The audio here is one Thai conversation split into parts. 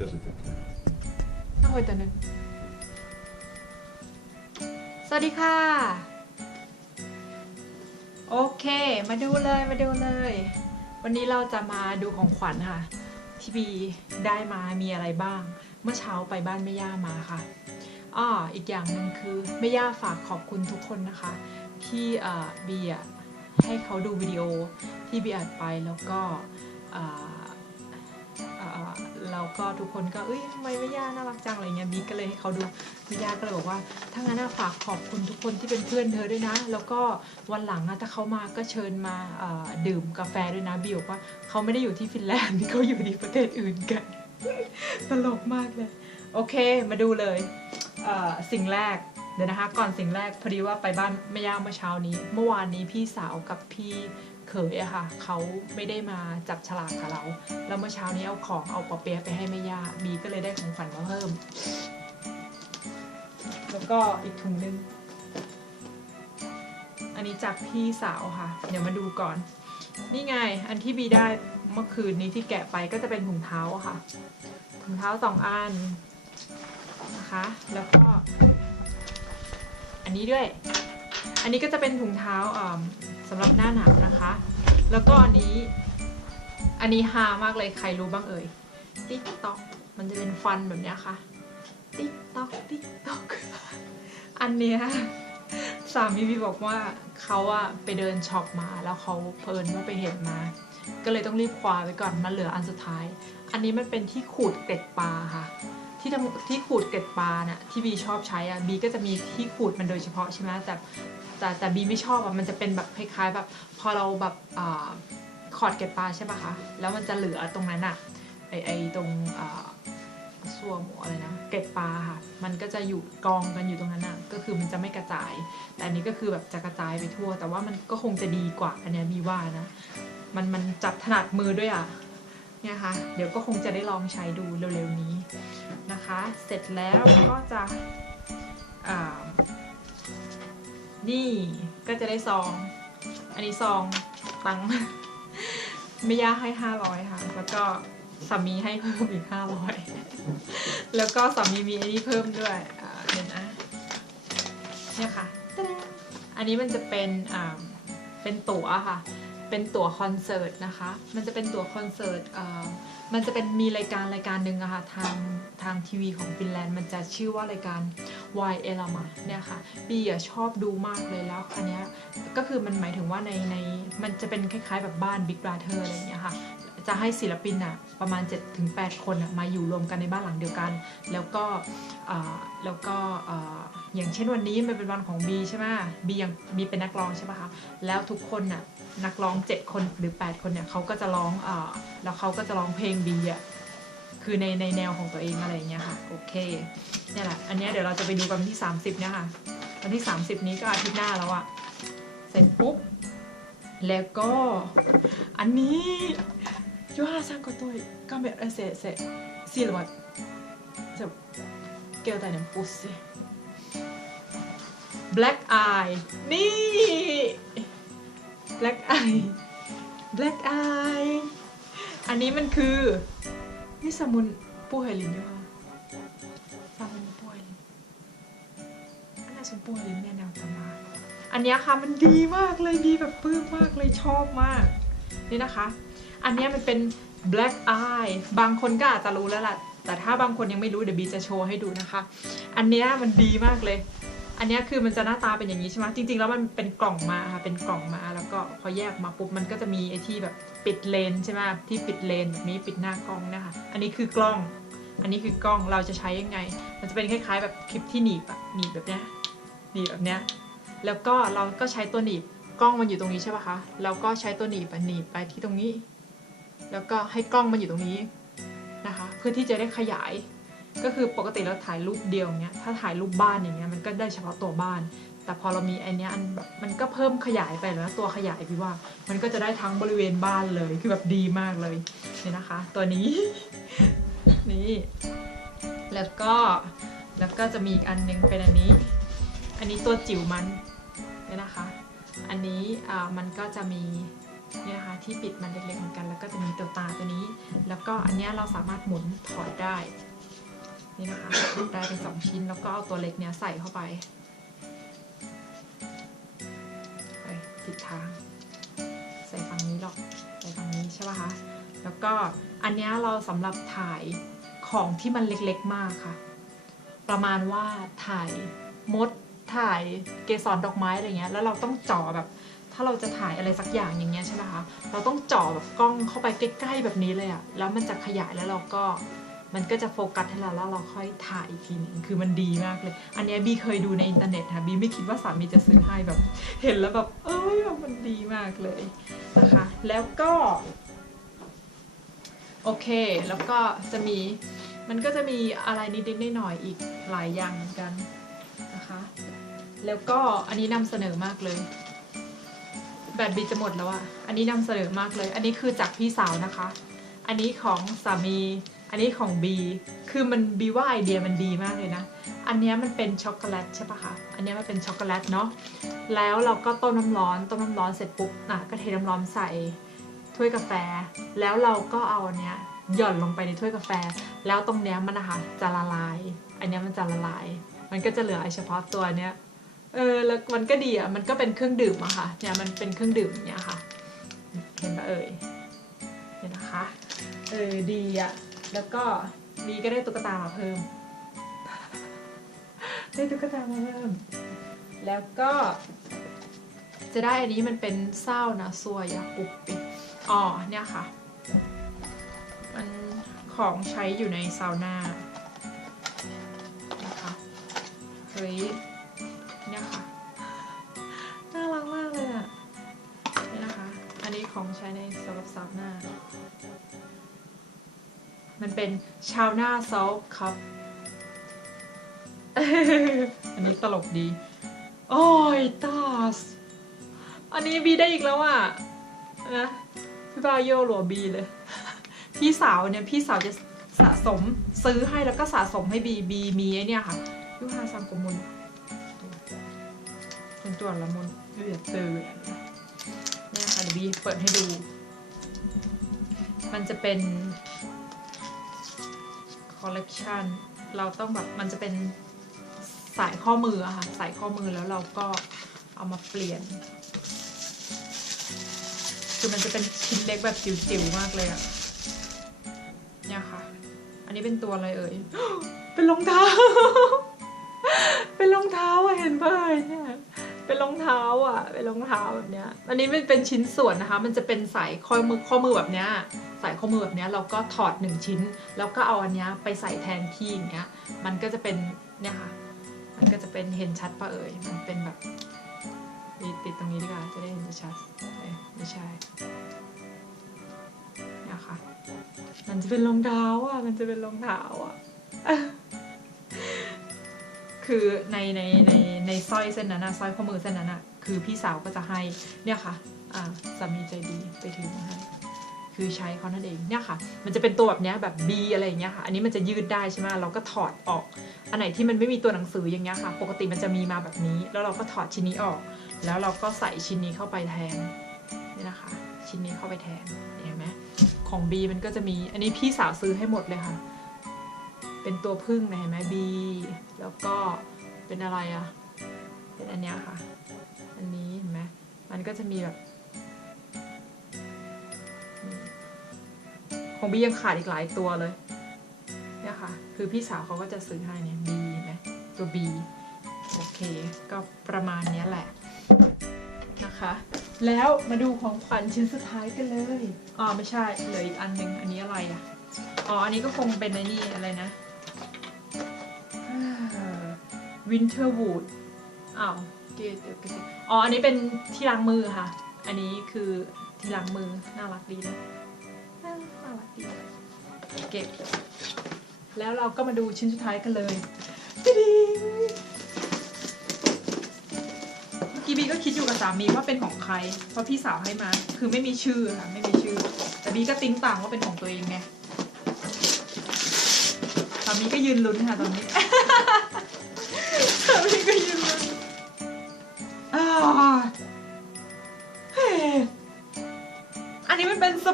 Mitä se tekee? น้องโอยตัวหนึงสวัสดีค่ะ โอเค มาดูเลยมาดูเลย วันนี้เราจะมาดูของขวัญค่ะ ที่บีได้มามีอะไรบ้าง เมื่อเช้าไปบ้านแม่ย่ามาค่ะอ้ออีกอย่างหนึ่งคือแม่ย่าฝากขอบคุณทุกคนนะคะ ที่เออบีให้เขาดูวิดีโอที่บีอัดไปแล้วก็อ่อเอ่อ แล้วก็ทุกคนก็เอ้ยทำไมแม่ย่าน่ารักจังอะไรเงี้ยบีก็เลยให้เขาดูแม่ย่าก็เลยบอกว่าถ้างั้นฝากขอบคุณทุกคนที่เป็นเพื่อนเธอด้วยนะ แล้วก็วันหลังอะถ้าเขามาก็เชิญมาดื่มกาแฟด้วยนะบีบอกว่าเขาไม่ได้อยู่ที่ฟินแลนด์เขาอยู่ที่ประเทศอื่นกันตลกมากเลย โอเคมาดูเลยเสิ่งแรกเดี๋ยวนะคะก่อนสิ่งแรกพอดีว่าไปบ้านแม่ย่าเมื่อเช้านี้ เมื่อวานนี้พี่สาวกับพี่ เขยอะค่ะเขาไม่ได้มาจับฉลากกับเรา แล้วเมื่อเช้านี้เอาของเอาปอเปี๊ยะไปให้แม่ย่าบีก็เลยได้ของขวัญมาเพิ่ม แล้วก็อีกถุงนึง อันนี้จากพี่สาวค่ะ เดี๋ยวมาดูก่อน นี่ไงอันที่บีได้เมื่อคืนนี้ที่แกะไปก็จะเป็นถุงเท้าค่ะถุงเท้าสองอันนะคะ แล้วก็ อันนี้ด้วย อันนี้ก็จะเป็นถุงเท้าอ่า สำหรับหน้าหนาวนะคะ แล้วก็อันนี้ อันนี้ฮามากเลยใครรู้บ้างเอ่ย ติ๊กต็อก มันจะเป็นฟันแบบเนี้ยค่ะ ติ๊กต็อกติ๊กต็อกอันเนี้ยสามีพี่บอกว่าเขาอะไปเดินช็อปมาแล้วเขาเพลินว่าไปเห็นมา ก็เลยต้องรีบคว้าไว้ก่อนมันเหลืออันสุดท้าย อันนี้มันเป็นที่ขูดเกล็ดปลาค่ะ ที่ทำที่ขูดเกล็ดปลาน่ะที่บีชอบใช้อะบีก็จะมีที่ขูดมันโดยเฉพาะใช่ไหมแต่ แต่แต่บีไม่ชอบอะมันจะเป็นแบบคล้ายๆแบบพอเราแบบอ่าขอดเกล็ดปลาใช่ปะคะ แล้วมันจะเหลือตรงนั้นอะไอไอตรงอ่าส่วหมูอะไรนะเกล็ดปลาค่ะ มันก็จะอยู่กองกันอยู่ตรงนั้นอะก็คือมันจะไม่กระจาย แต่อันนี้ก็คือแบบจะกระจายไปทั่ว แต่ว่ามันก็คงจะดีกว่าอันเนี้ยบีว่านะ มันมันจับถนัดมือด้วยอะเนี่ยค่ะ เดี๋ยวก็คงจะได้ลองใช้ดูเร็วๆนี้นะคะ เสร็จแล้วก็จะอ่า นี่ก็จะได้ซอง อันนี้ซองตังค์ไม่ยากให้ห้าร้อยค่ะ แล้วก็สามีให้เพิ่มอีกห้าร้อยแล้วก็สามีมีอันนี้เพิ่มด้วยเดี๋ยวนะเนี่ยค่ะ อันนี้มันจะเป็นอ่าเป็นตั๋วค่ะ เป็นตั๋วคอนเสิร์ตนะคะ มันจะเป็นตั๋วคอนเสิร์ตอ่อ มันจะเป็นมีรายการรายการหนึ่งอะค่ะทางทางทีวีของฟินแลนด์มันจะชื่อว่ารายการ Y e l a m a เนี่ยค่ะปีอะชอบดูมากเลยแล้วอันเนี้ยก็คือมันหมายถึงว่าในในมันจะเป็นคล้ายๆแบบบ้าน Big Brother อะไรอย่างเงี้ยค่ะ จะให้ศิลปินอะประมาณ 7-8 คนอะมาอยู่รวมกันในบ้านหลังเดียวกัน แล้วก็แล้วก็ออย่างเช่นวันนี้มันเป็นวันของบีใช่ไหมบียังบีเป็นนักร้องใช่ปะคะแล้วทุกคนน่ะนักร้อง 7 คนหรือ 8 คนเนี่ยเขาก็จะร้องอแล้วเขาก็จะร้องเพลงบีอะคือในในแนวของตัวเองอะไรอย่างเงี้ยค่ะโอเคเนี่ยแหละอันนี้เดี๋ยวเราจะไปดูวันที่ 30เนี่ยค่ะวันที่ 30 นี้ก็อาทิตย์หน้าแล้วอะเสร็จปุ๊บแล้วก็อันนี้ ยูฮาซังก็ตัวก็แบบเออเสร็จเสซีลวัดเสร็จเกลแต่เนี่ยปุ๊บสิ black eye นี่ black eye black eye อันนี้มันคือ นี่สมุนปูเฮลินอยู่ค่ะสมุนปูเฮลินอันนั้นสมุนปูเฮลินแน่แนวตามาอันนี้ค่ะมันดีมากเลยดีแบบปลื้มมากเลยชอบมาก นี่นะคะ อันนี้มันเป็น black eye บางคนก็อาจจะรู้แล้วล่ะ แต่ถ้าบางคนยังไม่รู้เดี๋ยวบีจะโชว์ให้ดูนะคะ อันนี้มันดีมากเลย อันนี้คือมันจะหน้าตาเป็นอย่างนี้ใช่ไหมจริง ๆ แล้วมันเป็นกล่องมาค่ะ เป็นกล่องมา แล้วก็พอแยกมาปุ๊บมันก็จะมีไอ้ที่แบบปิดเลนใช่ไหมที่ปิดเลนแบบนี้ปิดหน้ากล้องนะคะ อันนี้คือกล้อง อันนี้คือกล้องเราจะใช้ยังไง มันจะเป็นคล้าย ๆ แบบคลิปที่หนีบอะหนีบแบบเนี้ยหนีบแบบเนี้ย แล้วก็เราก็ใช้ตัวหนีบกล้องมันอยู่ตรงนี้ใช่ป่ะคะแล้วก็ใช้ตัวหนีบหนีบไปที่ตรงนี้ แล้วก็ให้กล้องมันอยู่ตรงนี้นะคะ เพื่อที่จะได้ขยายก็คือปกติเราถ่ายรูปเดียวเงี้ยถ้าถ่ายรูปบ้านอย่างเงี้ยมันก็ได้เฉพาะตัวบ้าน แต่พอเรามีไอเนี้ยอันแบบมันก็เพิ่มขยายไปแล้วตัวขยายพี่ว่า มันก็จะได้ทั้งบริเวณบ้านเลยคือแบบดีมากเลยเนี่ยนะคะ ตัวนี้ นี่แล้วก็แล้วก็จะมีอีกอันหนึงเป็นอันนี้ อันนี้ตัวจิ๋วมันเนี่ยนะคะ อันนี้อ่ามันก็จะมี เนี่ยนะคะที่ปิดมันเล็กๆเหมือนกัน แล้วก็จะมีตัวตาตัวนี้ แล้วก็อันนี้เราสามารถหมุนถอดได้นี่นะคะได้เป็นสองชิ้นแล้วก็เอาตัวเล็กเนี้ยใส่เข้าไปไปผิดทาง ใส่ฝั่งนี้หรอกใส่ฝั่งนี้ใช่ป่ะคะแล้วก็อันนี้เราสำหรับถ่ายของที่มันเล็กๆมากค่ะ ประมาณว่าถ่ายมดถ่ายเกสรดอกไม้อะไรเงี้ยแล้วเราต้องจ่อแบบ ถ้าเราจะถ่ายอะไรสักอย่างอย่างเงี้ยใช่ไหมคะเราต้องจ่อแบบกล้องเข้าไปใกล้ๆแบบนี้เลยอะแล้วมันจะขยายแล้วเราก็มันก็จะโฟกัสให้เราแล้วเราค่อยถ่ายอีกทีหนึงคือมันดีมากเลย อันเนี้ยบีเคยดูในอินเทอร์เน็ตค่ะบีไม่คิดว่าสามีจะซื้อให้แบบ เห็นแล้วแบบ เอ้ยมันดีมากเลยนะคะ แล้วก็ โอเค แล้วก็จะมี มันก็จะมีอะไรนิดๆหน่อยๆอีกหลายอย่างเหมือนกันนะคะ แล้วก็อันนี้นำเสนอมากเลย แบตบีจะหมดแล้วอะอันนี้นำเสนอมากเลย อันนี้คือจากพี่สาวนะคะ อันนี้ของสามี อันนี้ของบี คือมันบีว่าไอเดียมันดีมากเลยนะ อันเนี้ยมันเป็นช็อกโกแลตใช่ปะคะ อันเนี้ยมันเป็นช็อกโกแลตเนาะ แล้วเราก็ต้มน้ำร้อน ต้มน้ำร้อนเสร็จปุ๊บอะก็เทน้ำร้อนใส่ถ้วยกาแฟ แล้วเราก็เอาอันเนี้ยหย่อนลงไปในถ้วยกาแฟ แล้วตรงเนี้ยมันนะคะจะละลาย อันเนี้ยมันจะละลาย มันก็จะเหลือไอเฉพาะตัวเนี้ย เออแล้วมันก็ดีอะมันก็เป็นเครื่องดื่มอะค่ะเนี่ยมันเป็นเครื่องดื่มเนี่ยค่ะ เห็นปะเอ่ยเห็นนะคะเออดีอะแล้วก็มีก็ได้ตุ๊กตามาเพิ่ม ได้ตุ๊กตามาเพิ่ม แล้วก็ จะได้อันนี้มันเป็นเศร้านะซัวยาปุกปิอ๋อเนี่ยค่ะ มันของใช้อยู่ในซาวน่านะคะเฮ้ย ใช้ในสำหรับซาวน่ามันเป็นชาวนาซอลครับ อันนี้ตลกดี โอ้ยตาส อันนี้บีได้อีกแล้วอะนะพี่บาโยหลัวบีเลย พี่สาวเนี่ย พี่สาวจะสะสมซื้อให้แล้วก็สะสมให้บีบีมีไอเนี่ยค่ะยูฮาซังกุมุนเป็นตัวละมุนเลือดเตือน เดี๋ยวบีเปิดให้ดู มันจะเป็นคอลเลกชันเราต้องแบบมันจะเป็นสายข้อมืออะค่ะ สายข้อมือแล้วเราก็เอามาเปลี่ยน คือมันจะเป็นชิ้นเล็กแบบจิ๋วๆมากเลยอะเนี่ยค่ะ อันนี้เป็นตัวอะไรเอ่ย เป็นรองเท้า เป็นรองเท้าอะเห็นป่ะเนี่ย เป็นรองเท้าอะ เป็นรองเท้าแบบเนี้ย อันนี้มันเป็นชิ้นส่วนนะคะ มันจะเป็นสายข้อมือข้อมือแบบเนี้ย สายข้อมือแบบเนี้ยเราก็ถอดหนึ่งชิ้น แล้วก็เอาอันเนี้ยไปใส่แทนที่อย่างเงี้ย มันก็จะเป็นเนี่ยค่ะ มันก็จะเป็นเห็นชัดปะเอ่ย มันเป็นแบบติดตรงนี้ดีกว่าจะได้เห็นชัดไม่ใช่เนี่ยค่ะ มันจะเป็นรองเท้าอะ มันจะเป็นรองเท้าอะ คือในในในในสร้อยเส้นนั้นนะสร้อยข้อมือเส้นนั้นนะคือพี่สาวก็จะให้เนี่ยค่ะอ่าสามีใจดีไปถือมาให้คือใช้เขานั่นเองเนี่ยค่ะ มันจะเป็นตัวแบบเนี้ยแบบ B อะไรอย่างเงี้ยค่ะ อันนี้มันจะยืดได้ใช่ไหมเราก็ถอดออก อันไหนที่มันไม่มีตัวหนังสืออย่างเงี้ยค่ะ ปกติมันจะมีมาแบบนี้ แล้วเราก็ถอดชิ้นนี้ออก แล้วเราก็ใส่ชิ้นนี้เข้าไปแทนนี่นะคะ ชิ้นนี้เข้าไปแทนเห็นไหมของ B มันก็จะมีอันนี้พี่สาวซื้อให้หมดเลยค่ะ เป็นตัวพึ่งนะเห็นไหม B แล้วก็เป็นอะไรอะเป็นอันเนี้ยค่ะ อันนี้เห็นไหมมันก็จะมีแบบของบียังขาดอีกหลายตัวเลยเนี่ยค่ะ คือพี่สาวเขาก็จะซื้อให้เนี่ย B เห็นไหมตัว B โอเค ก็ประมาณนี้แหละนะคะ แล้วมาดูของขวัญชิ้นสุดท้ายกันเลย อ๋อไม่ใช่เหลืออีกอันหนึ่งอันนี้อะไรอะ อ๋อ อันนี้ก็คงเป็นไอ้นี่อะไรนะ วินเทอร์วูดอ้าวเกตเดี๋อ๋อ อันนี้เป็นที่ล้างมือค่ะ อันนี้คือที่ล้างมือ น่ารักดีนะน่ารักดี เก็บ แล้วเราก็มาดูชิ้นสุดท้ายกันเลยติ๊ดิงเมื่อกี้บีก็คิดอยู่กับสามีว่าเป็นของใคร เพราะพี่สาวให้มา คือไม่มีชื่อค่ะ ไม่มีชื่อ แต่บีก็ติ้งต่างว่าเป็นของตัวเองไง สามีก็ยืนลุ้นค่ะตอนนี้ สามีก็ยืนลุ้นอ่าเฮ้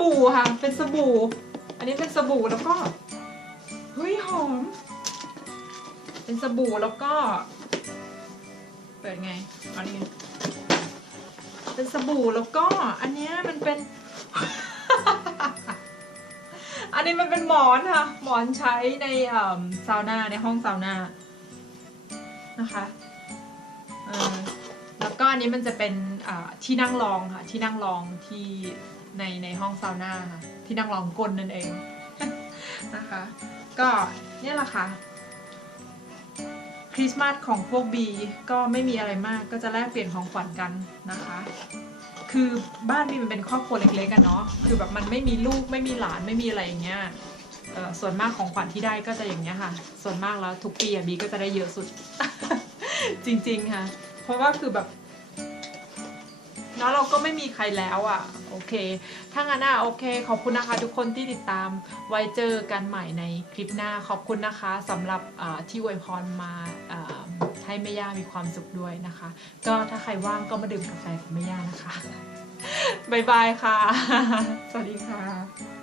บู่ค่ะ เป็นสบู่ อันนี้เป็นสบู่แล้วก็เฮ้ยหอม เป็นสบู่แล้วก็ เปิดไงอานี่ไงเป็นสบู่แล้วก็ อันนี้มันเป็น อันนี้มันเป็นหมอนค่ะ หมอนใช้ในอ่อซาวน่าในห้องซาวน่า นะคะแล้วก็อันนี้มันจะเป็นที่นั่งรองค่ะ ที่นั่งรองที่ในในห้องซาวน่าค่ะ ที่นั่งรองก้นนั่นเองนะคะ ก็เนี่ยแหละค่ะคริสต์มาสของพวกบีก็ไม่มีอะไรมากก็จะแลกเปลี่ยนของขวัญกันนะคะ คือบ้านบีมันเป็นครอบครัวเล็กๆกันเนาะคือแบบมันไม่มีลูกไม่มีหลานไม่มีอะไรอย่างเงี้ยส่วนมากของขวัญที่ได้ก็จะอย่างเงี้ยค่ะ ส่วนมากแล้วทุกปีบีก็จะได้เยอะสุด จริงๆค่ะ เพราะว่าคือแบบแล้วเราก็ไม่มีใครแล้วอะ่ะ โอเค ถ้างั้นอะโอเค ขอบคุณนะคะทุกคนที่ติดตาม ไว้เจอกันใหม่ในคลิปหน้า ขอบคุณนะคะสำหรับที่อวยพรมาอ่าให้แม่ย่ามีความสุขด้วยนะคะ ก็ถ้าใครว่างก็มาดื่มกาแฟกับแม่ย่านะคะบ๊ายบายค่ะ สวัสดีค่ะ